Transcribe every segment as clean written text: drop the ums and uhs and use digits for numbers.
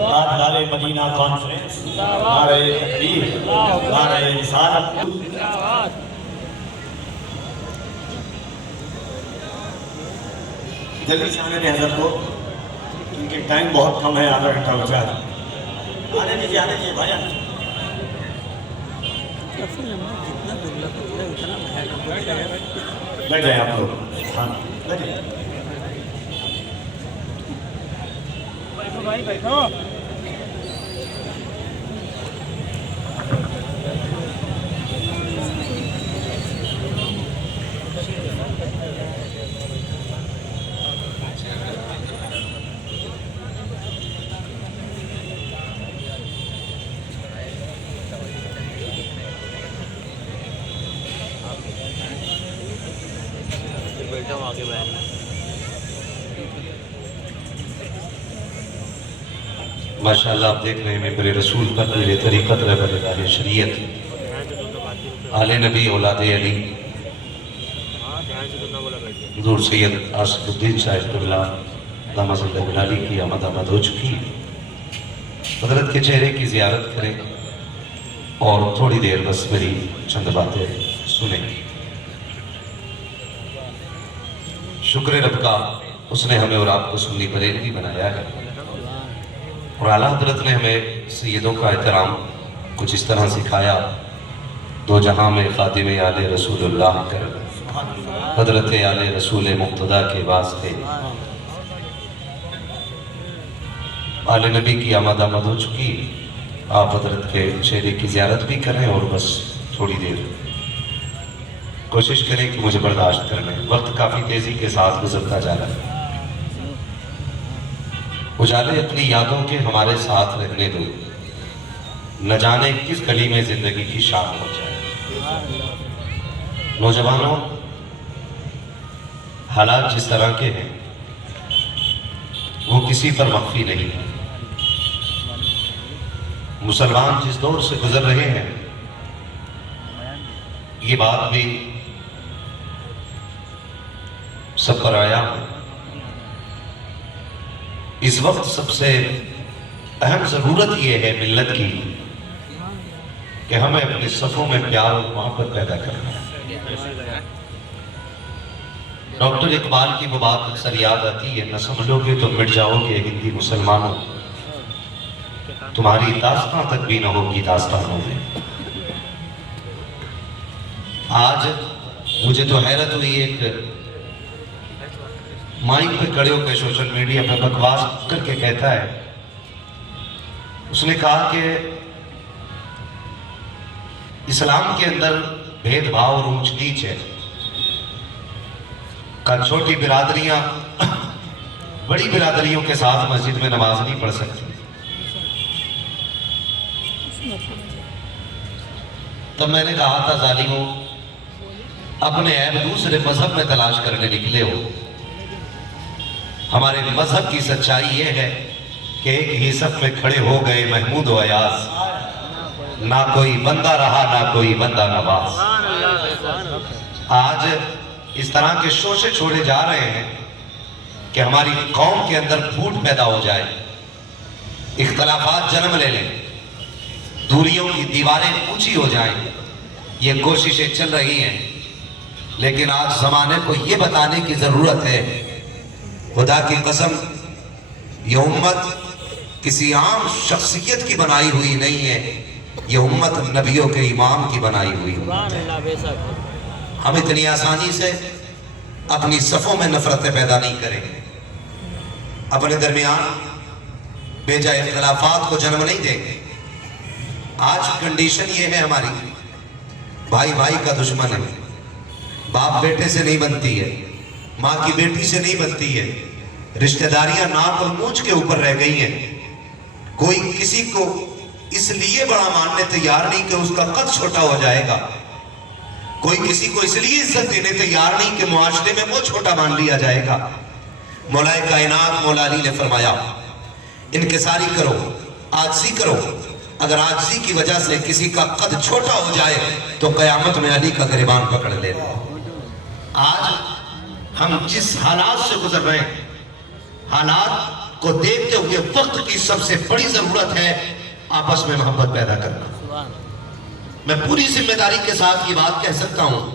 لال مدینہ conference, نعرہ تکبیر، نعرہ رسالت۔ جلدی سے آنے دیں حضرت کو، کیونکہ ٹائم بہت کم ہے، آدھا گھنٹہ بچا ہے۔ آنے دیجیے بھائی جان۔ بیٹھ جائیں آپ لوگ، ہاں بیٹھ جائیں۔ ماشاءاللہ آپ دیکھ رہے ہیں میرے رسول پر میرے طریقت رہبر شریعت آل نبی اولاد علی حضور سید آصف الدین صاحب قبلہ دامت اللہ علی کی آمد ہو چکی ہے۔ حضرت کے چہرے کی زیارت کریں اور تھوڑی دیر بس میری چند باتیں سنیں۔ شکر رب کا، اس نے ہمیں اور آپ کو سنی بریلوی بنایا ہے، اور اعلیٰ حضرت نے ہمیں سیدوں کا احترام کچھ اس طرح سکھایا۔ دو جہاں میں خادم آل رسول اللہ کر، حضرت آل رسول مقتدیٰ کے واسطے۔ آل نبی کی آمد ہو چکی، آپ حضرت کے چہرے کی زیارت بھی کریں اور بس تھوڑی دیر کوشش کریں کہ مجھے برداشت کر لیں، وقت کافی تیزی کے ساتھ گزرتا جا رہا ہے۔ اجالے اپنی یادوں کے ہمارے ساتھ رہنے دو، نہ جانے کس گلی میں زندگی کی شام ہو جائے۔ نوجوانوں، حالات جس طرح کے ہیں وہ کسی پر مخفی نہیں ہے۔ مسلمان جس دور سے گزر رہے ہیں، یہ بات بھی سب پر آیا ہے۔ اس وقت سب سے اہم ضرورت یہ ہے ملت کی کہ ہمیں اپنے صفوں میں پیار اور محبت پیدا کرنا ہے۔ ڈاکٹر اقبال کی وہ بات اکثر یاد آتی ہے، نہ سمجھو گے تو مٹ جاؤ گے ہندی مسلمانوں، تمہاری داستان تک بھی نہ ہوگی داستانوں میں۔ آج مجھے تو حیرت ہوئی، ایک مائک پہ کھڑے ہو کے سوشل میڈیا پہ بکواس کر کے کہتا ہے، اس نے کہا کہ اسلام کے اندر بھید بھاؤ اور اونچ نیچ ہے، کہ چھوٹی برادریاں بڑی برادریوں کے ساتھ مسجد میں نماز نہیں پڑھ سکتی۔ تب میں نے کہا تھا، ظالموں، اپنے عیب دوسرے مذہب میں تلاش کرنے نکلے ہو۔ ہمارے مذہب کی سچائی یہ ہے کہ ایک ہی صف میں کھڑے ہو گئے محمود و ایاز، نہ کوئی بندہ رہا نہ کوئی بندہ نواز۔ آج اس طرح کے شوشے چھوڑے جا رہے ہیں کہ ہماری قوم کے اندر پھوٹ پیدا ہو جائے، اختلافات جنم لے لیں، دوریوں کی دیواریں اونچی ہو جائیں۔ یہ کوششیں چل رہی ہیں، لیکن آج زمانے کو یہ بتانے کی ضرورت ہے، خدا کی قسم یہ امت کسی عام شخصیت کی بنائی ہوئی نہیں ہے، یہ امت نبیوں کے امام کی بنائی ہوئی ہے۔ ہم اتنی آسانی سے اپنی صفوں میں نفرتیں پیدا نہیں کریں گے، اپنے درمیان بے جائے اختلافات کو جنم نہیں دیں گے۔ آج کنڈیشن یہ ہے ہماری، بھائی بھائی کا دشمن ہے، باپ بیٹے سے نہیں بنتی ہے، ماں کی بیٹی سے نہیں بنتی ہے، رشتہ داریاں ناک اور مونچھ کے اوپر رہ گئی ہیں۔ کوئی کسی کو اس لیے بڑا ماننے تیار نہیں کہ اس کا قد چھوٹا ہو جائے گا، کوئی کسی کو اس لیے عزت دینے تیار نہیں کہ معاشرے میں وہ چھوٹا مان لیا جائے گا۔ مولا کائنات مولا علی نے فرمایا، انکساری کرو، عاجزی کرو۔ اگر عاجزی کی وجہ سے کسی کا قد چھوٹا ہو جائے تو قیامت میں علی کا گریبان پکڑ لینا۔ آج ہم جس حالات سے گزر رہے ہیں، حالات کو دیکھتے ہوئے وقت کی سب سے بڑی ضرورت ہے آپس میں محبت پیدا کرنا۔ میں پوری ذمہ داری کے ساتھ یہ بات کہہ سکتا ہوں،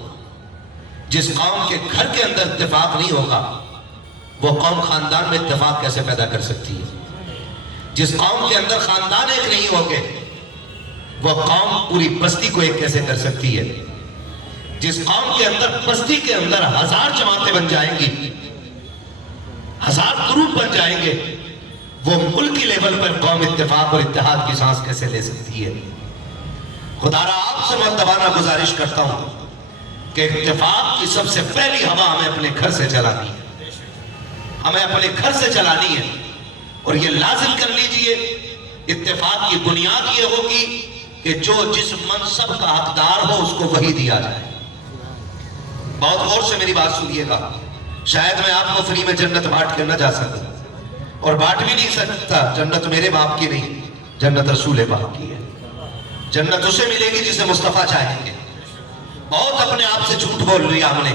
جس قوم کے گھر کے اندر اتفاق نہیں ہوگا وہ قوم خاندان میں اتفاق کیسے پیدا کر سکتی ہے؟ جس قوم کے اندر خاندان ایک نہیں ہوگے وہ قوم پوری بستی کو ایک کیسے کر سکتی ہے؟ جس قوم کے اندر بستی کے اندر 1000 جماعتیں بن جائیں گی، 1000 گروپ بن جائیں گے، وہ ملکی لیول پر قوم اتفاق اور اتحاد کی سانس کیسے لے سکتی ہے؟ خدا را آپ سے معتبانہ گزارش کرتا ہوں کہ اتفاق کی سب سے پہلی ہوا ہمیں اپنے گھر سے چلانی ہے، ہمیں اپنے گھر سے چلانی ہے، اور یہ لازم کر لیجئے اتفاق کی بنیاد یہ ہوگی کہ جو جس منصب کا حقدار ہو اس کو وہی دیا جائے۔ بہت غور سے میری بات سنیے گا، شاید میں آپ کو فری میں جنت بانٹ کے نہ جا سکتا، اور بانٹ بھی نہیں سکتا، جنت میرے باپ کی نہیں، جنت رسول باپ کی ہے۔ جنت اسے ملے گی جسے مصطفیٰ چاہیں گے۔ بہت اپنے آپ سے جھوٹ بول لیا ہم نے،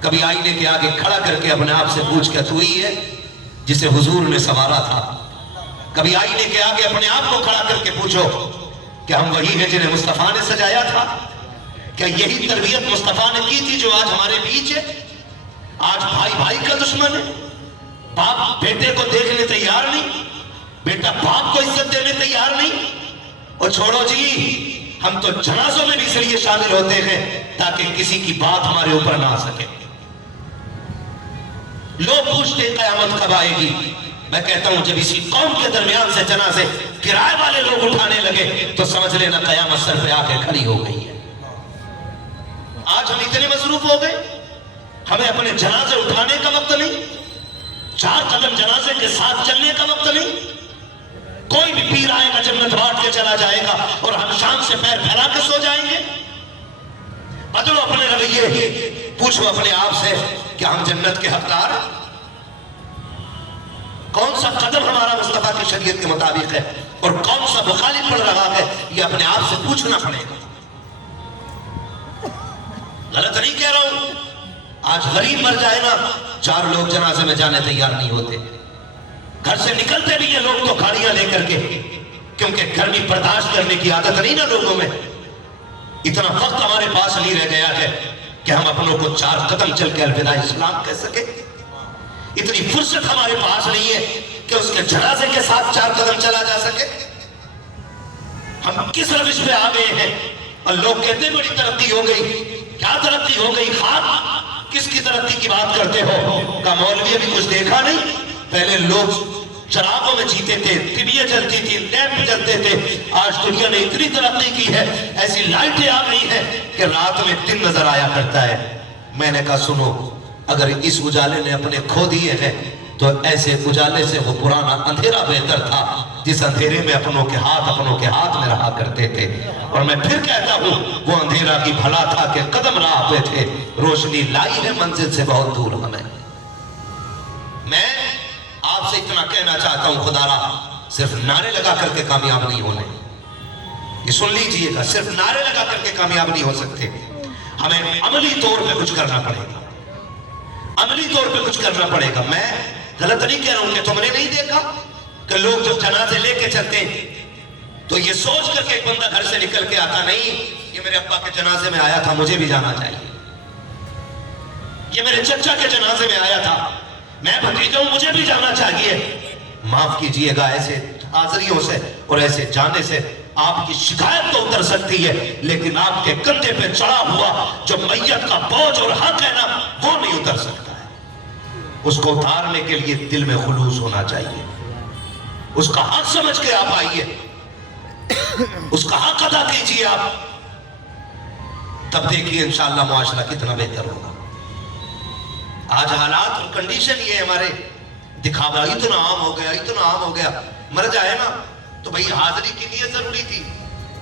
کبھی آئینے کے آگے کھڑا کر کے اپنے آپ سے پوچھ کے تو ہی ہے جسے حضور نے سنوارا تھا؟ کبھی آئینے کے آگے اپنے آپ کو کھڑا کر کے پوچھو کہ ہم وہی ہیں جنہیں مصطفیٰ نے سجایا تھا؟ کیا یہی تربیت مصطفیٰ نے کی تھی جو آج ہمارے بیچ ہے؟ آج بھائی بھائی کا دشمن ہے، باپ بیٹے کو دیکھنے تیار نہیں، بیٹا باپ کو عزت دینے تیار نہیں۔ اور چھوڑو جی، ہم تو جنازوں میں بھی اس لیے شامل ہوتے ہیں تاکہ کسی کی بات ہمارے اوپر نہ آ سکے۔ لوگ پوچھتے قیامت کب آئے گی؟ میں کہتا ہوں جب اسی قوم کے درمیان سے جنازے کرائے والے لوگ اٹھانے لگے تو سمجھ لینا قیامت سر پہ آ کے کھڑی ہو گئی ہے۔ آج ہم اتنے مصروف ہو گئے، ہمیں اپنے جنازے اٹھانے کا وقت نہیں، 4 قدم جنازے کے ساتھ چلنے کا وقت نہیں۔ کوئی بھی پیر آئے گا جنت بانٹ کے چلا جائے گا اور ہم شام سے پیر پھیلا کے سو جائیں گے۔ بدلو اپنے رویے، پوچھو اپنے آپ سے کہ ہم جنت کے حقدار ہیں؟ کون سا قدم ہمارا مصطفیٰ کی شریعت کے مطابق ہے اور کون سا مخالف پڑ رہا ہے؟ یہ اپنے آپ سے پوچھنا پڑے گا۔ غلط نہیں کہہ رہا ہوں، آج غریب مر جائے نا 4 لوگ جنازے میں جانے تیار نہیں ہوتے، گھر سے نکلتے بھی یہ لوگ تو گاڑیاں لے کر کے، کیونکہ گرمی برداشت کرنے کی عادت نہیں نا لوگوں میں۔ اتنا وقت ہمارے پاس نہیں رہ گیا ہے کہ ہم اپنوں کو 4 قدم چل کے الوداع اسلام کہہ سکے، اتنی فرصت ہمارے پاس نہیں ہے کہ اس کے جنازے کے ساتھ 4 قدم چلا جا سکے۔ ہم کس روش پہ آ گئے ہیں؟ اور لوگ کہتے ہیں بڑی ترقی ہو گئی۔ کیا ترقی ہو گئی؟ خاک کس کی ترقی کی بات کرتے ہو؟ کا مولوی ابھی کچھ دیکھا نہیں؟ پہلے لوگ چراغوں میں جیتے تھے، ٹبیاں جلتی تھی، لیمپ جلتے تھے۔ آج دنیا نے اتنی ترقی کی ہے، ایسی لائٹیں آ گئی ہیں کہ رات میں دن نظر آیا کرتا ہے۔ میں نے کہا سنو، اگر اس اجالے نے اپنے کھو دیے ہیں تو ایسے اجالے سے وہ پرانا اندھیرا بہتر تھا جس اندھیرے میں اپنوں کے ہاتھ میں رہا کرتے تھے۔ اور میں پھر کہتا ہوں وہ اندھیرا کی بھلا تھا کہ قدم راہ پہ تھے، روشنی لائی ہے منزل سے بہت دور ہمیں۔ میں آپ سے اتنا کہنا چاہتا ہوں، خدا را صرف نعرے لگا کر کے کامیاب نہیں ہونے، یہ سن لیجئے گا، صرف نعرے لگا کر کے کامیاب نہیں ہو سکتے، ہمیں عملی طور پہ کچھ کرنا پڑے گا، عملی طور پہ کچھ کرنا پڑے گا۔ میں غلط نہیں کہہ رہا ہوں کہ تم نے نہیں دیکھا کہ لوگ جب جنازے لے کے چلتے تو یہ سوچ کر کے ایک بندہ گھر سے نکل کے آتا نہیں یہ میرے ابا کے جنازے میں آیا تھا، مجھے بھی جانا چاہیے، یہ میرے چچا کے جنازے میں آیا تھا، میں بھتیجا ہوں، مجھے بھی جانا چاہیے۔ معاف کیجئے گا، ایسے حاضریوں سے اور ایسے جانے سے آپ کی شکایت تو اتر سکتی ہے لیکن آپ کے کندھے پہ چڑھا ہوا جو میت کا بوجھ اور حق ہے نا وہ نہیں اتر سکتا ہے۔ اس کو اتارنے کے لیے دل میں خلوص ہونا چاہیے، اس کا حق سمجھ کے آپ آئیے، اس کا حق ادا کیجئے آپ، تب دیکھیے انشاءاللہ معاشرہ کتنا بہتر ہوگا۔ آج حالات اور کنڈیشن یہ ہمارے دکھاوا اتنا عام ہو گیا، اتنا عام ہو گیا، مر جائے نا تو بھئی حاضری کی نیت ضروری تھی،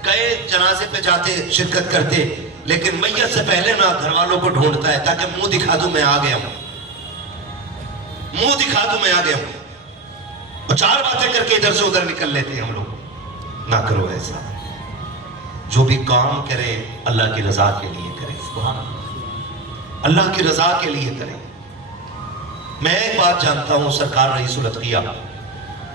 گئے جنازے پہ جاتے شرکت کرتے، لیکن میت سے پہلے نا گھر والوں کو ڈھونڈتا ہے تاکہ منہ دکھا دوں میں آ گیا ہوں، منہ دکھا دوں میں آ گیا ہوں، اور 4 باتیں کر کے ادھر سے ادھر نکل لیتے ہیں ہم لوگ۔ نہ کرو ایسا، جو بھی کام کرے اللہ کی رضا کے لیے کرے، اللہ کی رضا کے لیے کرے۔ میں ایک بات جانتا ہوں، سرکار رئیس الاتقیاء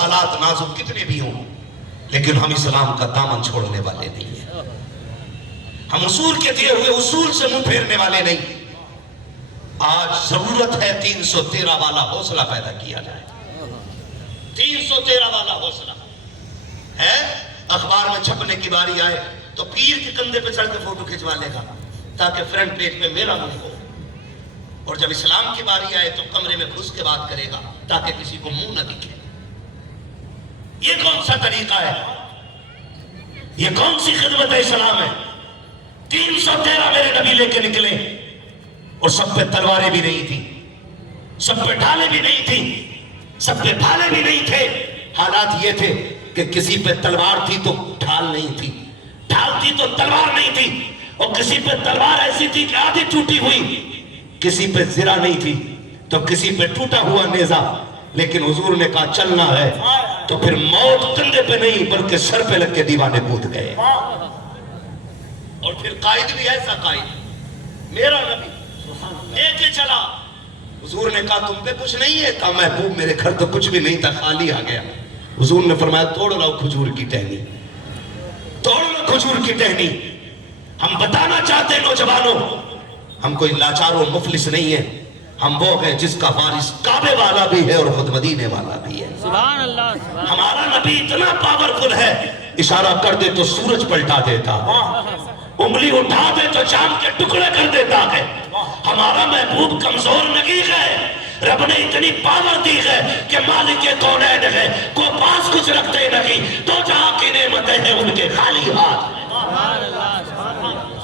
حالات نازک کتنے بھی ہوں لیکن ہم اسلام کا دامن چھوڑنے والے نہیں ہیں. ہم اصول کے دیے ہوئے اصول سے منہ پھیرنے والے نہیں. آج ضرورت ہے 313 والا حوصلہ پیدا کیا جائے. 313 والا حوصلہ ہے. اخبار میں چھپنے کی باری آئے تو پیر کے کندھے پہ چڑھ کے فوٹو کھنچوا لے گا تاکہ فرنٹ پیج پہ میرا منہ ہو. اور جب اسلام کی باری آئے تو کمرے میں گھس کے بات کرے گا تاکہ کسی کو منہ نہ دکھے. یہ کون سا طریقہ ہے؟ یہ کون سی خدمت اسلام ہے؟ 313 میرے نبی لے کے نکلے اور سب پہ تلواریں بھی نہیں تھی, سب پہ ڈھالیں بھی نہیں تھی, سب پہ بھالے بھی نہیں تھے. حالات یہ تھے کہ کسی پہ تلوار تھی تو ڈھال نہیں تھی, ڈھال تھی تو تلوار نہیں تھی, اور کسی پہ تلوار ایسی تھی کہ آدھی ٹوٹی ہوئی, کسی پہ زرہ نہیں تھی تو کسی پہ ٹوٹا ہوا نیزہ. لیکن حضور نے کہا چلنا ہے تو پھر موت کندھے پہ نہیں بلکہ سر پہ لگ کے دیوانے کود گئے. اور پھر قائد بھی ایسا قائد میرا نبی لے کے چلا. حضور نے کہا تم پہ کچھ نہیں ہے؟ کہا محبوب میرے گھر تو کچھ بھی نہیں تھا, خالی آ گیا. حضور نے فرمایا توڑ لاؤ کھجور کی ٹہنی, توڑ لو کھجور کی ٹہنی. ہم بتانا چاہتے ہیں نوجوانوں, ہم کوئی لاچار و مفلس نہیں ہے, ہم وہ ہیں جس کا وارث کعبے والا بھی ہے اور خود مدینے والا بھی ہے. سبحان اللہ. ہمارا نبی اتنا پاورفل ہے, اشارہ کر دے تو سورج پلٹا دیتا, انگلی اٹھا دے تو چاند کے ٹکڑے کر دیتا ہے. ہمارا محبوب کمزور نہیں ہے, رب نے اتنی پاور دی ہے کہ مالک کونین ہے, کو پاس کچھ رکھتے نہیں, تو جہاں کی نعمتیں ہیں ان کے خالی ہاتھ.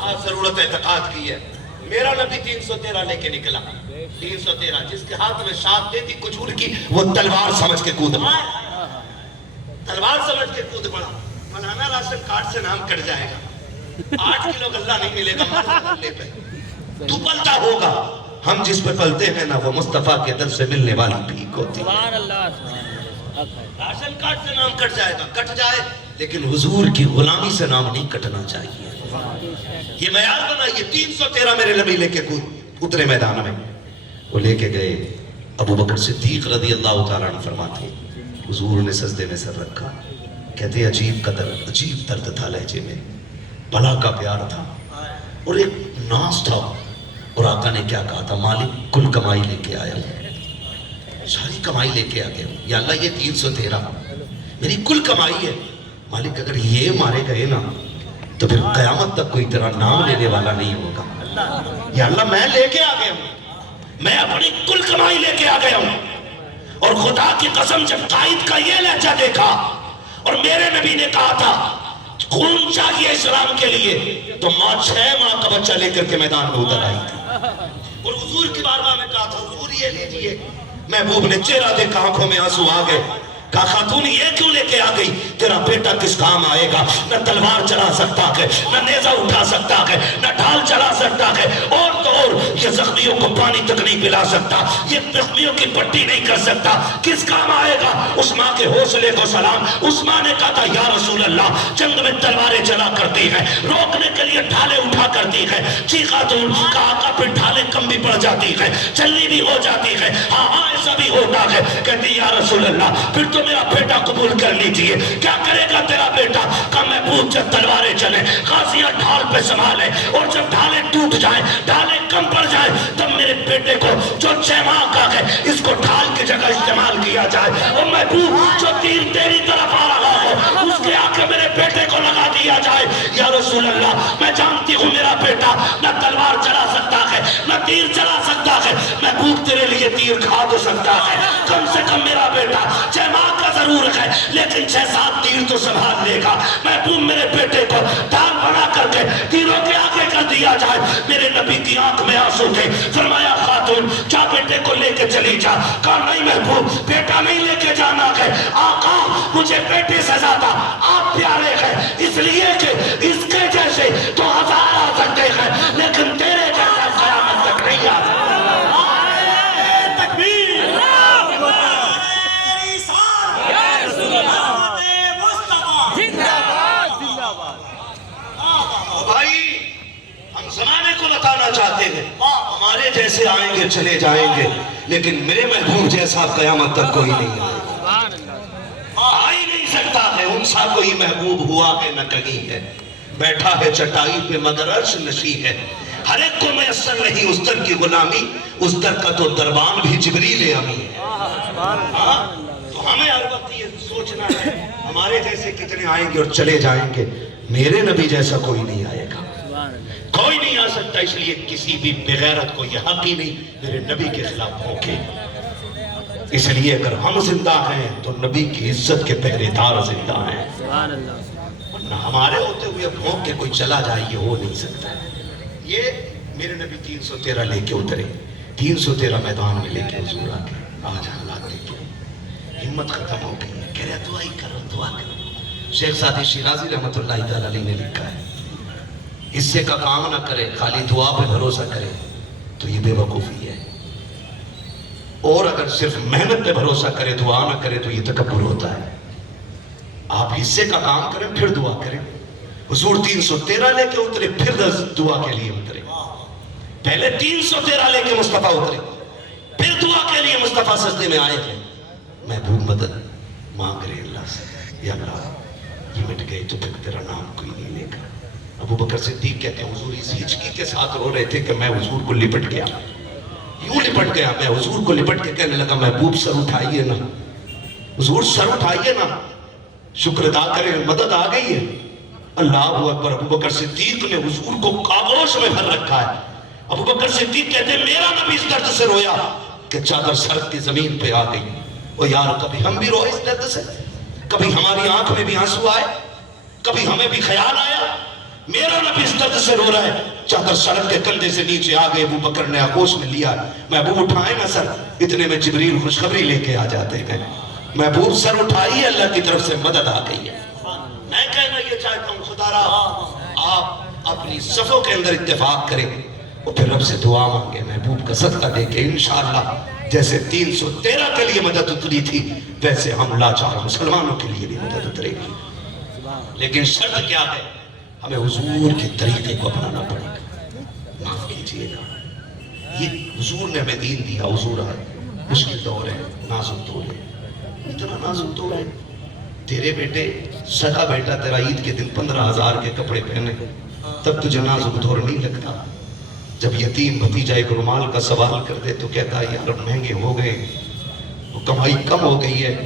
آج ضرورت اعتقاد کی ہے. میرا نبی 313 لے کے نکلا. 313 جس کے ہاتھ میں شاخ دیتی کھجور کی وہ تلوار سمجھ کے کود پڑا, تلوار سمجھ کے کود پڑا. مولانا راشن کارڈ سے نام کٹ جائے گا, 8 کلو غلہ نہیں ملے گا غلے پہ, تو پلتا ہوگا. ہم جس پہ پلتے ہیں نا وہ مصطفیٰ کے در سے ملنے والی بھیک ہوتی ہے. سبحان اللہ. راشن کارڈ سے نام کٹ جائے گا, کٹ جائے, لیکن حضور کی غلامی سے نام نہیں کٹنا چاہیے. یہ معیار بنا. یہ 313 میرے نبی لے کے اترے میدان میں. وہ لے کے گئے. ابو بکر صدیق رضی اللہ تعالیٰ عنہ فرماتے حضور نے سجدے میں سر رکھا, کہتے عجیب قدر عجیب درد تھا لہجے میں, بلا کا پیار تھا اور ایک ناز تھا. اور آقا نے کیا کہا تھا, مالک کل کمائی لے کے آیا ہوں, ساری کمائی لے کے آ گیا ہوں. یا اللہ یہ 313 میری کل کمائی ہے. مالک اگر یہ مارے گئے نا تو پھر قیامت تک کوئی تیرا نام لینے والا نہیں ہوگا. یا اللہ میں لے کے آ گیا ہوں, میں اپنی کل کمائی لے کے آ گیا ہوں. اور خدا کی قسم جب قائد کا یہ لہجہ دیکھا اور میرے نبی نے کہا تھا خون چاہیے اسلام کے لیے, تو ماں 6 ماہ کا بچہ لے کر کے میدان میں اتر آئی تھی. اور حضور کی بارگاہ میں کہا تھا حضور یہ لیجئے. محبوب نے چہرہ دیکھا, آنکھوں میں آنسو آ گئے. کہا خاتون یہ کیوں لے کے آ گئی؟ تیرا بیٹا کس کام آئے گا؟ نہ تلوار چلا سکتا ہے, نہ نیزہ اٹھا سکتا ہے, نہ ڈھال چلا سکتا ہے, اور تو اور یہ زخمیوں کو پانی تک نہیں پلا سکتا, یہ زخمیوں کی پٹی نہیں کر سکتا, کس کام آئے گا؟ اس ماں کے حوصلے کو سلام. اس ماں نے کہا تھا یا رسول اللہ جنگ میں تلواریں چلا کرتی ہیں, روکنے کے لیے ڈھالیں اٹھا کرتی ہے. چیخا تو کہا کا پھر ڈھالیں کم بھی پڑ جاتی ہے, چلنی بھی ہو جاتی ہے. ہاں ہاں ایسا بھی ہوتا ہے. کہتی یا رسول اللہ پھر تو میرا بیٹا قبول کر لیجئے, کیا کرے گا تیرا بیٹا؟ کہ محبوب جب تلواریں چلیں غازیاں ڈھال پہ سنبھالیں, اور جب ڈھالیں ٹوٹ جائیں, ڈھالیں کم پڑ جائیں, تب میرے بیٹے کو جو 6 ماہ کا ہے اس کو ڈھال کی جگہ استعمال کیا جائے. اور محبوب جو تیر تیری طرف آ رہا ہو اس کے آ کے میرے بیٹے کو لگا دیا جائے. یا رسول اللہ میں جانتی ہوں میرا بیٹا نہ تلوار چلا سکتا ہے نہ تیر چلا سکتا ہے, محبوب تیرے لیے تیر کھا تو سکتا ہے, کم سے کم میرا بیٹا 6 ماہ کا ضرور ہے لیکن 6-7 تیر تو سنبھال لے گا. محبوب میرے بیٹے کو ڈال بنا کر کے تیروں کے آگے کر دیا جائے. میرے نبی کی آنکھ میں آنسو تھے. فرمایا خاتون جا بیٹے کو لے کے چلی جا. کہا نہیں محبوب بیٹا نہیں لے کے جانا ہے, آقا مجھے بیٹے سے زیادہ آپ پیارے ہیں, اس لیے کہ اس کے جیسے تو 1000 آ سکتے ہیں لیکن تیرے جیسا قیامت تک نہیں آ سکتے. زمانے کو بتانا چاہتے ہیں ہمارے جیسے آئیں گے چلے جائیں گے, لیکن میرے محبوب جیسا قیامت تک کوئی نہیں آئے آ ہی نہیں سکتا ہے، ان سا کوئی محبوب ہوا ہے نہ کہیں ہے، بیٹھا ہے چٹائی پہ مگر عرش نشی ہے، ہر ایک کو میسر نہیں اس در کی غلامی، اس در کا تو دربان بھی جبریل امی ہے۔ تو ہمیں ہر وقت یہ سوچنا ہے ہمارے جیسے کتنے آئیں گے اور چلے جائیں گے، میرے نبی جیسا کوئی نہیں آئے گا، کوئی نہیں آ سکتا، اس لیے کسی بھی بغیرت کو یہ حق ہی نہیں میرے نبی کے خلاف بھونکے۔ اس لیے اگر ہم زندہ ہیں تو نبی کی عزت کے پہرے دار زندہ ہیں، ورنہ ہمارے ہوتے ہوئے بھونک کے کوئی چلا جائے یہ ہو نہیں سکتا ہے۔ یہ میرے نبی 313 لے کے اترے، 313 میدان میں لے کے حضور آ کے آج حالات دیکھیں، ہمت ختم ہو گئی ہے، کہہ رہے دعا ہی کرو دعا کرو۔ شیخ سعدی شیرازی رحمت اللہ تعالیٰ علیہ نے لکھا ہے حصے کا کام نہ کرے خالی دعا پہ بھروسہ کرے تو یہ بے وقوفی ہے، اور اگر صرف محنت پہ بھروسہ کرے دعا نہ کرے تو یہ تکبر ہوتا ہے۔ آپ حصے کا کام کریں پھر دعا کریں۔ حضور 313 لے کے اترے پھر دعا کے لیے اترے، پہلے 313 لے کے مصطفیٰ اترے پھر دعا کے لیے مصطفیٰ سجدے میں آئے تھے، محبوب مدد مانگ رہے اللہ سے، یا اللہ یہ مٹ گئے تو تک تیرا نام کوئی نہیں لے گا۔ ابو بکر صدیق کہتے ہیں حضور اس ہچکی کے ساتھ رو رہے تھے کہ میں حضور کو لپٹ گیا، یوں لپٹ گیا، میں حضور کو لپٹ کے کہنے لگا محبوب سر اٹھائیے نا، حضور سر اٹھائیے نا، شکر ادا کریں مدد آ گئی ہے۔ اللہ اکبر، ابو بکر صدیق نے حضور کو آغوش میں بھر رکھا ہے۔ ابو بکر صدیق کہتے ہیں میرا نبی اس درد سے رویا کہ چادر سر کی زمین پہ آ گئی۔ اور یار کبھی ہم بھی روئے اس درد سے، کبھی ہماری آنکھ میں بھی آنسو آئے، کبھی ہمیں بھی خیال آیا میرا نبی اس درد سے رو رہا ہے، چادر سڑک کے کندھے سے نیچے آ گئے، ابو بکر نے آغوش میں لیا، محبوب اٹھائے نا سر، اتنے میں جبریل خوشخبری لے کے آ جاتے ہیں، محبوب سر اٹھائیے اللہ کی طرف سے مدد آ گئی ہے۔ میں کہنا یہ چاہتا ہوں خدا را آپ اپنی صفوں کے اندر اتفاق کریں اور پھر رب سے دعا مانگے، محبوب کا صدقہ دے کے انشاءاللہ جیسے 313 کے لیے مدد اتری تھی ویسے ہم لاچار مسلمانوں کے لیے بھی مدد اترے گی۔ لیکن شرط کیا ہے؟ ہمیں حضور کے طریقے کو اپنانا پڑے گا۔ معاف کیجئے گا، یہ حضور نے ہمیں دین دیا، حضور آئے، مشکل دور ہے، نازک دور ہے، اتنا نازک دور ہے، تیرے بیٹے سگا بیٹا تیرا عید کے دن 15,000 کے کپڑے پہنے تب تجھے نازک دور نہیں لگتا، جب یتیم بھتیجا ایک رومال کا سوال کر دے تو کہتا ہے یار مہنگے ہو گئے، وہ کمائی کم ہو گئی ہے،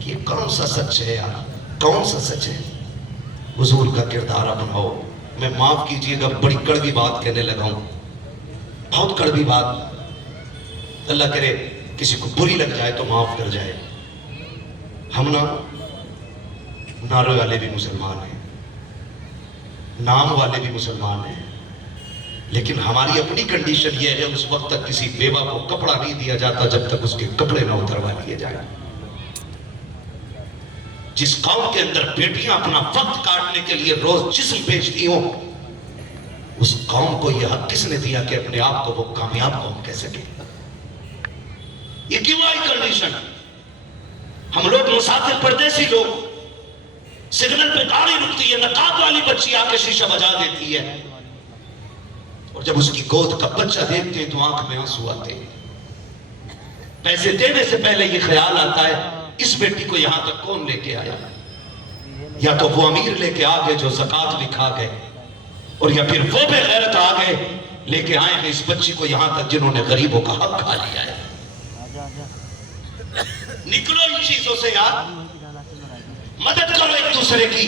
یہ کون سا سچ ہے یار، کون سا سچ ہے؟ حضور کا کردار اپناؤ۔ میں معاف کیجئے گا بڑی کڑوی بات کہنے لگا ہوں، بہت کڑوی بات، اللہ کرے کسی کو بری لگ جائے تو معاف کر جائے۔ ہم نعرے والے بھی مسلمان ہیں، نام والے بھی مسلمان ہیں، لیکن ہماری اپنی کنڈیشن یہ ہے اس وقت تک کسی بیوہ کو کپڑا نہیں دیا جاتا جب تک اس کے کپڑے نہ اتروا دیے جائیں۔ جس قوم کے اندر بیٹیاں اپنا وقت کاٹنے کے لیے روز جسم بیچتی ہوں، اس قوم کو یہ حق کس نے دیا کہ اپنے آپ کو وہ کامیاب قوم کہہ سکے؟ یہ کیوں آئی کنڈیشن؟ ہم لوگ مسافر پردیسی لوگ، سگنل پہ گاڑی رکتی ہے، نقاب والی بچی آ کے شیشہ بجا دیتی ہے، اور جب اس کی گود کا بچہ دیکھتے ہیں تو آنکھ میں آنسو آتے ہیں۔ پیسے دینے سے پہلے یہ خیال آتا ہے اس بیٹی کو یہاں تک کون لے کے آیا؟ یا تو وہ امیر لے کے آ گئے جو زکوٰۃ لکھا گئے، اور یا پھر وہ بے غیرت آ گئے لے کے آئے ہیں اس بچی کو یہاں تک جنہوں نے غریبوں کا حق کھا لیا ہے۔ نکلو ان چیزوں سے یار، مدد کرو ایک دوسرے کی۔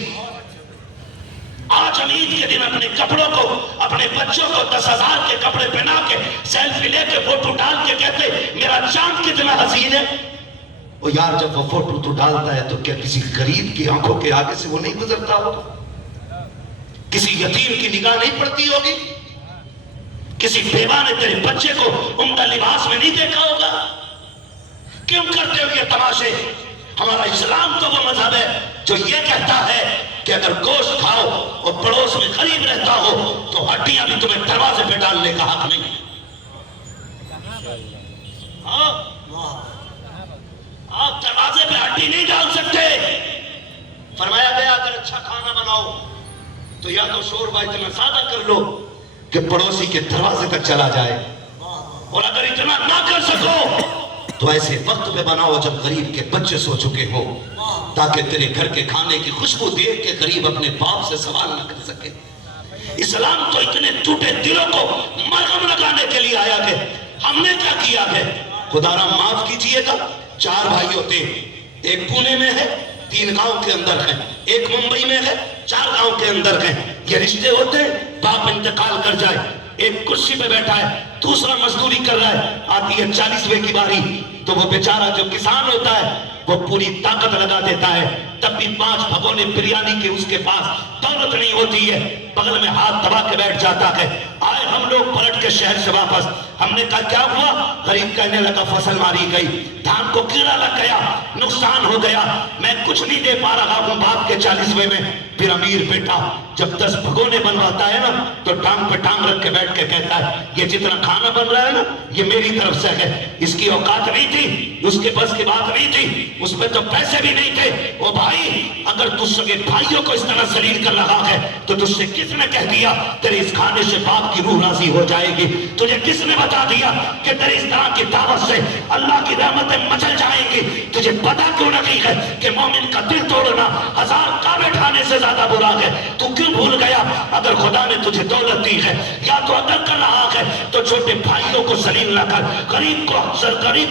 آج ہم عید کے دن اپنے کپڑوں کو، اپنے بچوں کو 10,000 کے کپڑے پہنا کے سیلفی لے کے فوٹو ڈال کے کہتے میرا چاند کتنا حسین ہے۔ وہ یار جب وہ فوٹو تو ڈالتا ہے تو کیا کسی غریب کی آنکھوں کے آگے سے وہ نہیں گزرتا ہوگا؟ کسی یتیم کی نگاہ نہیں پڑتی ہوگی؟ کسی بیوہ نے تیرے بچے کو عمدہ لباس میں نہیں دیکھا ہوگا؟ کیوں کرتے ہو یہ تماشے؟ ہمارا اسلام تو وہ مذہب ہے جو یہ کہتا ہے کہ اگر گوشت کھاؤ اور پڑوس میں غریب رہتا ہو تو ہڈیاں بھی تمہیں دروازے پہ ڈالنے کا حق نہیں۔ آپ دروازے پہ ہڈی نہیں ڈال سکتے۔ فرمایا گیا اگر اچھا کھانا بناؤ تو یا تو شوربہ اتنا سادہ کر لو کہ پڑوسی کے دروازے تک چلا جائے، اور اگر اتنا نہ کر سکتے سکو تو ایسے وقت پہ بناؤ جب غریب کے بچے سو چکے ہو، تاکہ تیرے گھر کے کھانے کی خوشبو دیکھ کے غریب اپنے باپ سے سوال نہ کر سکے۔ اسلام تو اتنے ٹوٹے دلوں کو مرہم لگانے کے لیے آیا کہ ہم نے کیا کیا ہے؟ خدا را معاف کیجئے گا، 4 بھائی ہوتے، ایک پونے میں ہے، 3 گاؤں کے اندر ہیں، ایک ممبئی میں ہے، 4 گاؤں کے اندر ہیں۔ یہ رشتے ہوتے ہیں، باپ انتقال کر جائے، ایک کرسی پہ بیٹھا ہے، دوسرا مزدوری کر رہا ہے، آتی ہے 40ویں کی باری تو وہ بیچارہ جو کسان ہوتا ہے وہ پوری طاقت لگا دیتا ہے، تب بھی 5 بھگونے بریانی کے اس کے پاس دولت نہیں ہوتی ہے، بغل میں ہاتھ دبا کے بیٹھ جاتا ہے۔ آئے ہم لوگ پلٹ کے شہر سے واپس، ہم نے کہا کیا ہوا؟ غریب کہنے لگا فصل ماری گئی، دھان کو کیڑا لگ گیا، نقصان ہو گیا، میں کچھ نہیں دے پا رہا ہوں باپ کے 40ویں میں۔ پھر امیر بیٹا جب 10 بھگونے بنواتا ہے نا تو ٹانگ پہ ٹانگ رکھ کے بیٹھ کے کہتا ہے یہ جتنا کھانا بن رہا ہے نا یہ میری طرف سے ہے۔ اس کی اوقات نہیں تھی، اس کے بس کی بات نہیں تھی، اس میں تو پیسے بھی نہیں تھے۔ او بھائی اگر تو سگے بھائیوں کو اس طرح ذلیل کر رہا ہے تو تجھ سے کس نے کہہ دیا تیرے اس کھانے سے باپ کی روح راضی ہو جائے گی؟ تجھے کس نے بتا دیا کہ تیرے اس طرح کی دعوت سے اللہ کی رحمتیں مچل جائیں گی؟ تجھے پتا کیوں نہیں ہے کہ مومن کا دل توڑنا 1000 کعبے ڈھانے سے زیادہ برا ہے؟ تو کیوں بھول گیا اگر خدا نے تجھے دولت دی ہے یا تو اگر کر رہا ہے تو چھوٹے بھائیوں کو ذلیل نہ کر، غریب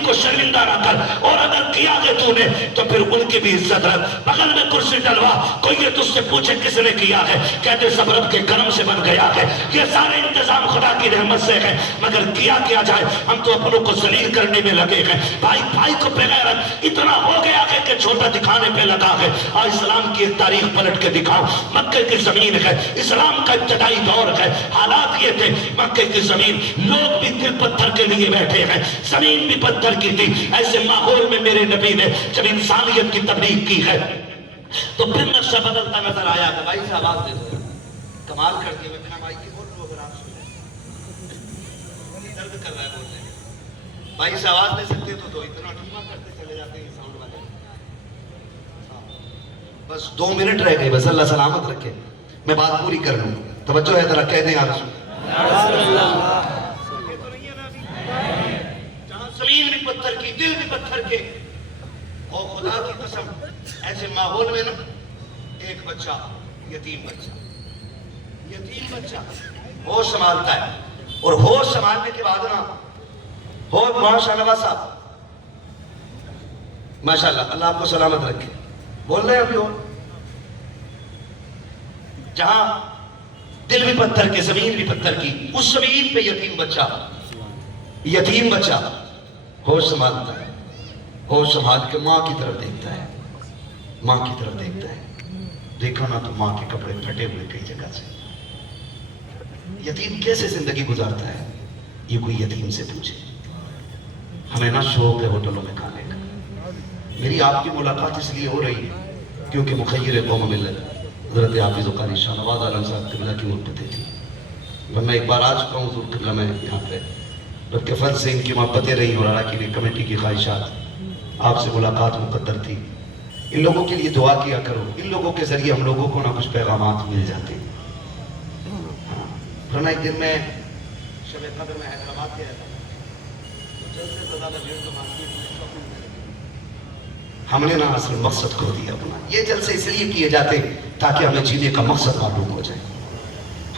کو شرمندہ نہ کر، اور اگر کیا ہے تو نے تو پھر ان کی بھی عزت رکھ۔ بغل میں کرسی ڈلوا، کوئی یہ تجھ سے پوچھے کس نے کیا ہے، کہتے سب رب کے کرم سے بن گیا ہے، یہ سارے انتظام خدا کی رحمت سے ہے، مگر کیا جائے ہم تو اپنوں کو ذلیل کرنے میں لگے ہیں۔ بھائی کو بغیرت اتنا ہو گیا ہے کہ چھوٹا دکھانے پہ لگا ہے۔ آج اسلام کی ایک تاریخ پلٹ کے دکھاؤ، مکہ کی زمین ہے، اسلام کا ابتدائی دور ہے، حالات یہ تھے، مکہ کی زمین لوگ بھی دل پتھر کے لیے بیٹھے ہیں، زمین بھی پتھر کی تھی۔ ایسے ماحول میں میرے نبی نے جب انسانیت کی تبلیغ کی ہے تو پھر نقشہ بدلتا نظر آیا کہ بھائی سے آواز دے دو، کمال کر کے میں کہا بھائی کی بول لو اگر آپ سنیں، درد کر رہا ہے بولنے میں، بھائی سے آواز دے سکتے تو اتنا ٹھما کرتے چلے جاتے ہیں ساؤنڈ والے۔ بس 2 منٹ رہ گئے، بس اللہ سلامت رکھے، میں بات پوری کر لوں، توجہ ہے ذرا کہہ دیں یا رسول جہاں زمین بھی پتھر کی، دل بھی پتھر کے، اور خدا کی قسم ایسے ماحول میں نا ایک بچہ، یتیم بچہ ہوش سنبھالتا ہے، اور ہوش سنبھالنے کے بعد نا ماشاءاللہ صاحب ماشاءاللہ اللہ آپ کو سلامت رکھے، بول رہے ہیں ابھی، اور جہاں دل بھی پتھر کے، زمین بھی پتھر کی، اس زمین پہ یتیم بچہ ہوش سنبھالتا ہے، ہوش سنبھال کے ماں کی طرف دیکھتا ہے، دیکھا نا تو ماں کے کپڑے پھٹے ہوئے کئی جگہ سے۔ یتیم کیسے زندگی گزارتا ہے یہ کوئی یتیم سے پوچھے۔ ہمیں نا شوق ہے ہوٹلوں میں کھانے کا، میری آپ کی ملاقات اس لیے ہو رہی ہے کیونکہ مخیر قوم ملت حضرت حافظ قاری شاہ نواز عالم صاحب قبلہ کی محبتیں تھی، میں ایک بار آ چکا ہوں حضور قبلہ میں یہاں پہ، رب کے فضل سے ان کی محبتیں رہی اور اراکین کمیٹی کی خواہشات، آپ سے ملاقات مقدر تھی۔ ان لوگوں کے لیے دعا کیا کرو، ان لوگوں کے ذریعے ہم لوگوں کو نہ کچھ پیغامات مل جاتے ہیں۔ ورنہ ایک دن میں شب قدر میں حیدرآباد گیا تھا، جلسے سے زیادہ بھیڑ تو مانتی ہے، ہم نے نا اصل مقصد کھو دیا اپنا۔ یہ جلسے اس لیے کیے جاتے تاکہ ہمیں جینے کا مقصد معلوم ہو جائے،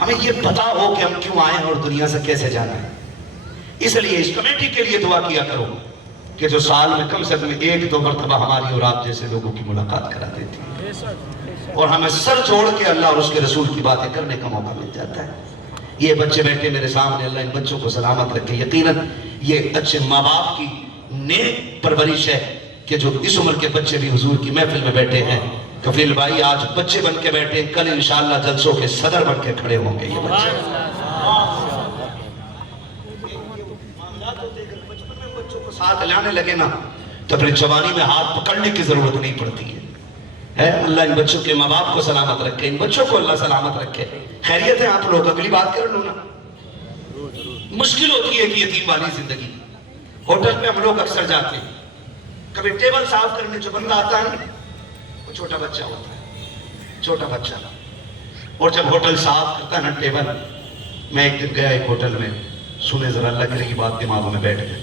ہمیں یہ پتا ہو کہ ہم کیوں آئے ہیں اور دنیا سے کیسے جانا ہے۔ اس لیے اس کمیٹی کے لیے دعا کیا کرو کہ جو سال میں کم سے کم 1-2 مرتبہ ہماری اور آپ جیسے لوگوں کی ملاقات کرا دیتی ہے، اور ہمیں سر چھوڑ کے اللہ اور اس کے رسول کی باتیں کرنے کا موقع مل جاتا ہے۔ یہ بچے بیٹھے میرے سامنے، اللہ ان بچوں کو سلامت رکھے۔ یقیناً یہ اچھے ماں باپ کی نیک پرورش ہے کہ جو اس عمر کے بچے بھی حضور کی محفل میں بیٹھے ہیں۔ کفیل بھائی آج بچے بن کے بیٹھے، کل انشاءاللہ جلسوں کے صدر بن کے کھڑے ہوں گے یہ بچے۔ بچپن میں بچوں کو ساتھ لانے لگے نا تو پھر جوانی میں ہاتھ پکڑنے کی ضرورت نہیں پڑتی ہے۔ اللہ ان بچوں کے ماں باپ کو سلامت رکھے، ان بچوں کو اللہ سلامت رکھے۔ خیریت ہے آپ لوگ؟ اگلی بات کر لوں نا، مشکل ہوتی ہے کہ یتیم والی زندگی۔ ہوٹل پہ ہم لوگ اکثر جاتے ہیں، کبھی ٹیبل صاف کرنے جو بندہ آتا ہے وہ چھوٹا بچہ ہوتا ہے، چھوٹا بچہ، اور جب ہوٹل صاف کرتا ہے نا ٹیبل، میں ایک دن گیا ایک ہوٹل میں، سنے ذرا اللہ کی بات دماغ میں بیٹھ گئی،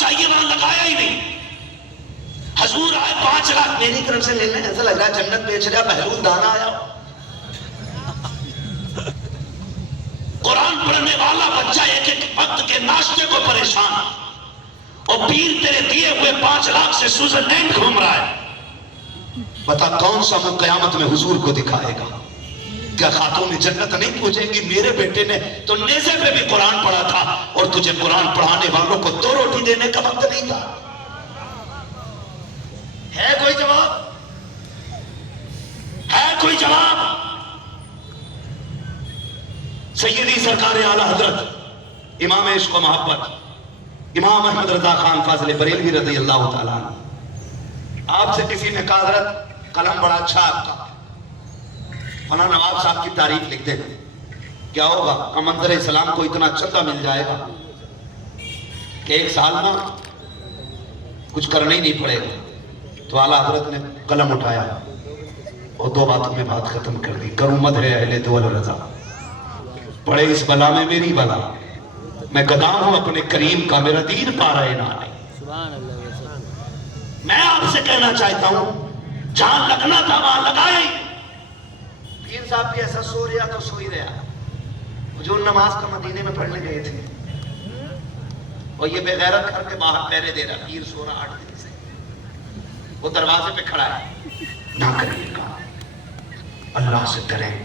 چاہیے وہاں لگایا ہی نہیں. حضور آئے 5 لاکھ میری طرف سے لے لیں, ایسا لگ رہا ہے جنت بیچ رہا بہلول دانا آیا. قرآن پڑھنے والا بچہ ایک ایک وقت کے ناشتے کو پریشان, اور پیر تیرے دیے ہوئے 5 لاکھ سے سوئٹزرلینڈ گھوم رہا ہے. بتا کون سا وہ قیامت میں حضور کو دکھائے گا؟ کیا خاتون جنت نہیں پوچھیں گی میرے بیٹے نے تو نیزے پہ بھی قرآن پڑھا تھا اور تجھے قرآن پڑھانے والوں کو 2 روٹی دینے کا وقت نہیں تھا؟ ہے کوئی جواب؟ ہے کوئی جواب؟ سیدی سرکار اعلی حضرت امام عشق و محبت امام احمد رضا خان فاضل بریلوی رضی اللہ تعالیٰ عنہ, آپ سے کسی نے کہا حضرت قلم بڑا اچھا آپ کا, فلاں نواب صاحب کی تعریف لکھ دیں, کیا ہوگا؟ منظر اسلام کو اتنا چندہ مل جائے گا کہ 1 سال نا کچھ کرنا ہی نہیں پڑے گا. تو اعلیٰ حضرت نے قلم اٹھایا اور 2 باتوں میں بات ختم کر دی. کروں مدح اہل دول رضا, پڑے اس بلا میں میری بلا, میں گدا ہوں اپنے کریم کا, میرا دین پا رہے نہ آئے. میں آپ سے کہنا چاہتا ہوں جہاں لگنا تھا وہاں لگائے. پیر صاحب بھی ایسا سو رہا تو سو ہی رہا. حضور نماز کا مدینے میں پڑھنے گئے تھے اور یہ بے غیرت کر کے باہر پہرے دے رہا. پیر سو رہا 8 دن سے, وہ دروازے پہ کھڑا ہے. نہ کریے گا, اللہ سے ڈریں,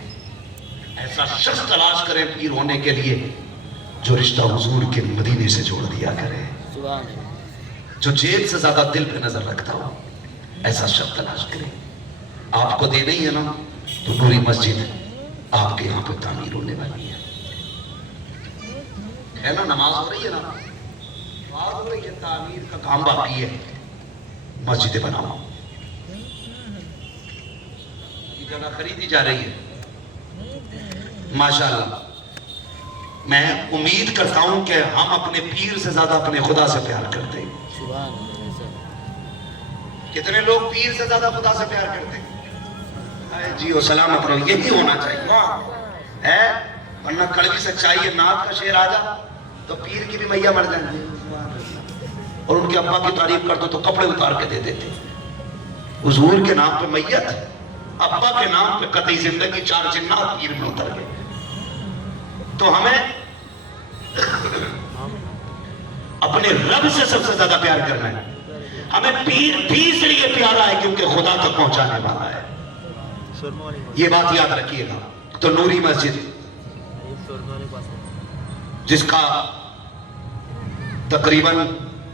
ایسا شخص تلاش کریں پیر ہونے کے لیے جو رشتہ حضور کے مدینے سے جوڑ دیا کرے, جو جیب سے زیادہ دل پہ نظر رکھتا ہو. ایسا شخص تلاش کریں. آپ کو دینا ہی ہے نا تو پوری مسجد آپ کے یہاں پہ تعمیر ہونے والی ہے نا. نماز ہو رہی ہے نا, نماز ہو رہی ہے, تعمیر کا کام باقی ہے. مسجدیں بناؤ, یہ جگہ خریدی جا رہی ہے ماشاءاللہ. میں امید کرتا ہوں کہ ہم اپنے پیر سے زیادہ اپنے خدا سے پیار کرتے ہیں. کتنے لوگ پیر سے زیادہ خدا سے پیار کرتے ہیں؟ جی و سلامت رہو, یہی ہونا چاہیے ہے. ورنہ کڑوی سچائی ہے, نعت کا شعر آ جا تو پیر کی بھی میاں مر جائیں گے, اور ان کے ابا کی تعریف کر دو تو کپڑے اتار کے دے دیتے. حضور کے نام پہ میت, ابا کے نام پہ قطعی زندگی, 4 جنات پیر میں اتر گئے. تو ہمیں اپنے رب سے سب سے زیادہ پیار کرنا ہے. ہمیں پیر بھی اس لیے پیارا ہے کیونکہ خدا تک پہنچانے والا ہے. یہ بات یاد رکھیے گا. تو نوری مسجد جس کا تقریباً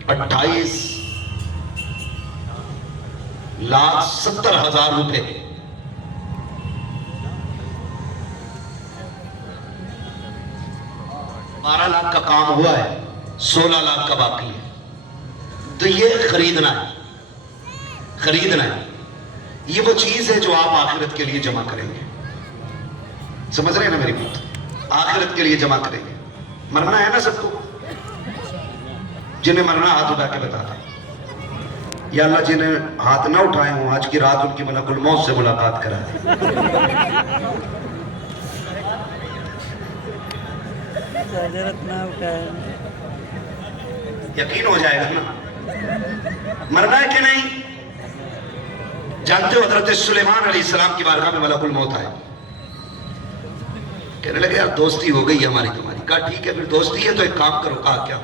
28,70,000 روپے 12 لاکھ کا کام ہوا ہے, 16 لاکھ کا باقی ہے. تو یہ خریدنا ہے, خریدنا ہے. یہ وہ چیز ہے جو آپ آخرت کے لیے جمع کریں گے. سمجھ رہے ہیں نا میری بات؟ آخرت کے لیے جمع کریں گے. مرنا ہے نا سب کو؟ جنہیں مرنا ہاتھ اٹھا کے بتا دیں. یا اللہ جنہیں ہاتھ نہ اٹھائے ہوں آج کی رات ان کی ملک الموت سے ملاقات کرا دیں. یقین ہو جائے گا نا مرنا ہے کہ نہیں. جانتے ہو حضرت سلیمان علیہ السلام کی بارگاہ میں ملک الموت آئے, کہنے لگے یار دوستی ہو گئی ہماری تمہاری. کہا ٹھیک ہے پھر دوستی ہے تو ایک کام کرو. کہا کیا؟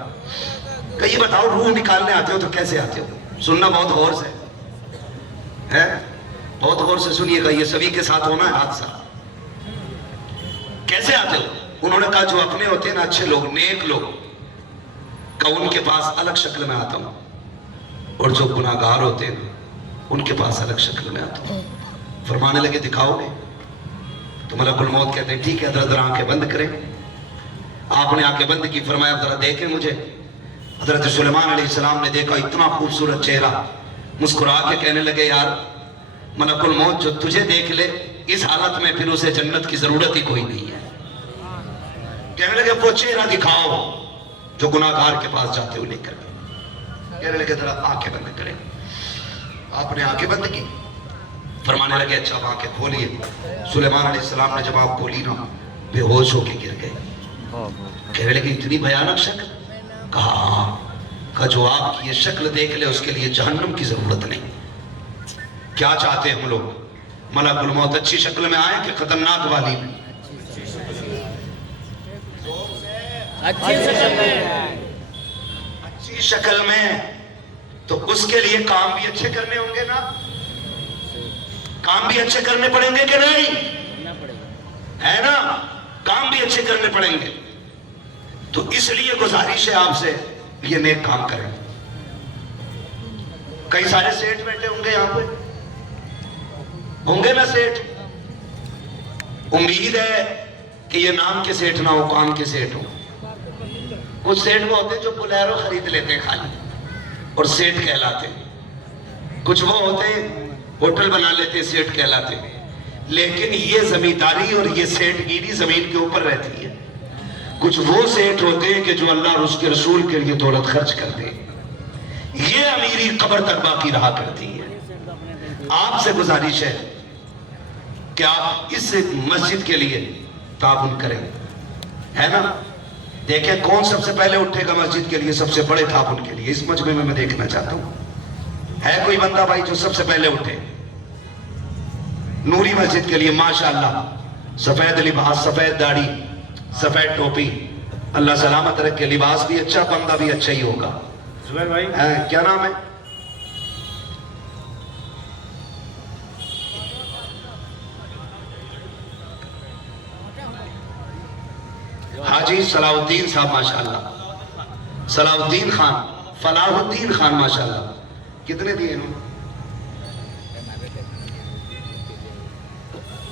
کہ یہ بتاؤ روح نکالنے آتے ہو تو کیسے آتے ہو؟ سننا بہت غور سے ہے, بہت غور سے سنیے گا, یہ سبھی کے ساتھ ہونا ہے حادثہ. کیسے آتے ہو؟ انہوں نے کہا جو اپنے ہوتے ہیں نا اچھے لوگ, نیک لوگ, کہ ان کے پاس الگ شکل میں آتا ہوں, اور جو گناہگار ہوتے ہیں ان کے پاس الگ شکل میں آتا ہوں. فرمانے لگے دکھاؤ گے؟ تو ملک الموت کہتے ہیں ٹھیک ہے ذرا آنکھیں بند کریں. آپ نے آنکھیں بند کی, فرمایا ذرا دیکھیں مجھے. حضرت سلیمان علیہ السلام نے دیکھا اتنا خوبصورت چہرہ, مسکرا کے کہنے لگے یار ملک الموت جو تجھے دیکھ لے اس حالت میں پھر اسے جنت کی ضرورت ہی کوئی نہیں ہے. کہنے لگے وہ چہرہ دکھاؤ جو گناہگار کے پاس جاتے ہوئے لے کر. کہنے لگے ذرا آنکھیں بند کریں. آپ نے آنکھیں بند کی, فرمانے لگے اچھا آنکھیں کھولیے. سلیمان علیہ السلام نے جب آپ کھولی نا بے ہوش ہو کے گر گئے. کہنے لگے اتنی بھیانک شکل؟ کہا کا جو آپ کی یہ شکل دیکھ لے اس کے لیے جہنم کی ضرورت نہیں. کیا چاہتے ہیں ہم لوگ؟ ملک الموت اچھی شکل میں آئے کہ خطرناک والی میں؟ اچھی شکل میں. تو اس کے لیے کام بھی اچھے کرنے ہوں گے نا؟ کام بھی اچھے کرنے پڑیں گے کہ نہیں؟ ہے نا؟ کام بھی اچھے کرنے پڑیں گے. تو اس لیے گزارش ہے آپ سے یہ نیک کام کریں. کئی سارے سیٹ بیٹھے ہوں گے یہاں پہ، ہوں گے نا سیٹ؟ امید ہے کہ یہ نام کے سیٹ نہ ہو، کام کے سیٹ ہو. کچھ سیٹ وہ ہوتے ہیں جو بلیرو خرید لیتے ہیں خالی اور سیٹ کہلاتے ہیں. کچھ وہ ہوتے ہیں ہوٹل بنا لیتے ہیں، سیٹ کہلاتے ہیں. لیکن یہ زمینداری اور یہ سیٹ گیری زمین کے اوپر رہتی ہے. کچھ وہ سیٹ ہوتے ہیں کہ جو اللہ اور اس کے رسول کے لیے دولت خرچ کرتے ہیں. یہ امیری قبر تک باقی رہا کرتی ہے. آپ سے گزارش ہے کہ آپ اس مسجد کے لیے تعاون کریں. ہے نا؟ دیکھیں کون سب سے پہلے اٹھے گا مسجد کے لیے، سب سے بڑے تعاون کے لیے. اس مجمع میں دیکھنا چاہتا ہوں ہے کوئی بندہ بھائی جو سب سے پہلے اٹھے نوری مسجد کے لیے. ماشاءاللہ سفید لباس، سفید داڑھی، سفید ٹوپی. اللہ سلامت رکھے. لباس بھی اچھا، بندہ بھی اچھا ہی ہوگا. زبیر بھائی کیا نام ہے؟ حاجی صلاح الدین صاحب. ماشاءاللہ صلاح الدین خان، فلاح الدین خان. ماشاءاللہ کتنے دیے انہوں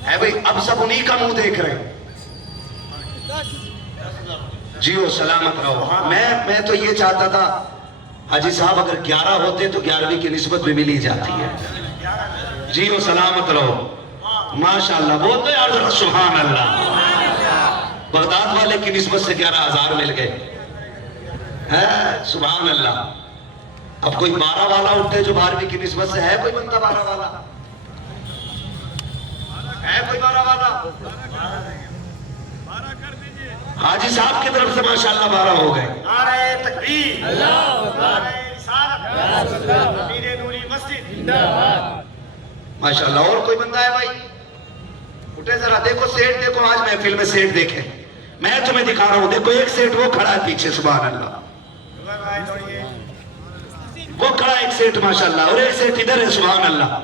ہے بھائی؟ اب سب انہی کا منہ دیکھ رہے ہیں. جی وہ سلامت رہو. میں تو یہ چاہتا تھا حاجی صاحب اگر 11 ہوتے تو 11ویں کی نسبت بھی ملی جاتی ہے. جی وہ سلامت رہو. ماشاءاللہ بولتے یار ذرا سبحان اللہ. بغداد والے کی نسبت سے 11,000 مل گئے. سبحان اللہ. اب کوئی 12 والا اٹھے جو 12ویں کی نسبت سے. ہے کوئی بندہ 12 والا؟ ہے کوئی 12 والا؟ حاجی صاحب کی طرف سے ماشاءاللہ 12 ہو گئے. نعرہ تکبیر، نعرہ رسالت، امیر نوری مسجد. ماشاءاللہ. اور کوئی بندہ ہے بھائی؟ اٹھے ذرا. دیکھو سیٹ دیکھو، آج محفل میں سیٹ دیکھیں. میں تمہیں دکھا رہا ہوں. دیکھو ایک سیٹ وہ کھڑا ہے پیچھے. سبحان اللہ. وہ کھڑا ایک سیٹ ماشاءاللہ، اور ایک سیٹ ادھر ہے. سبحان اللہ.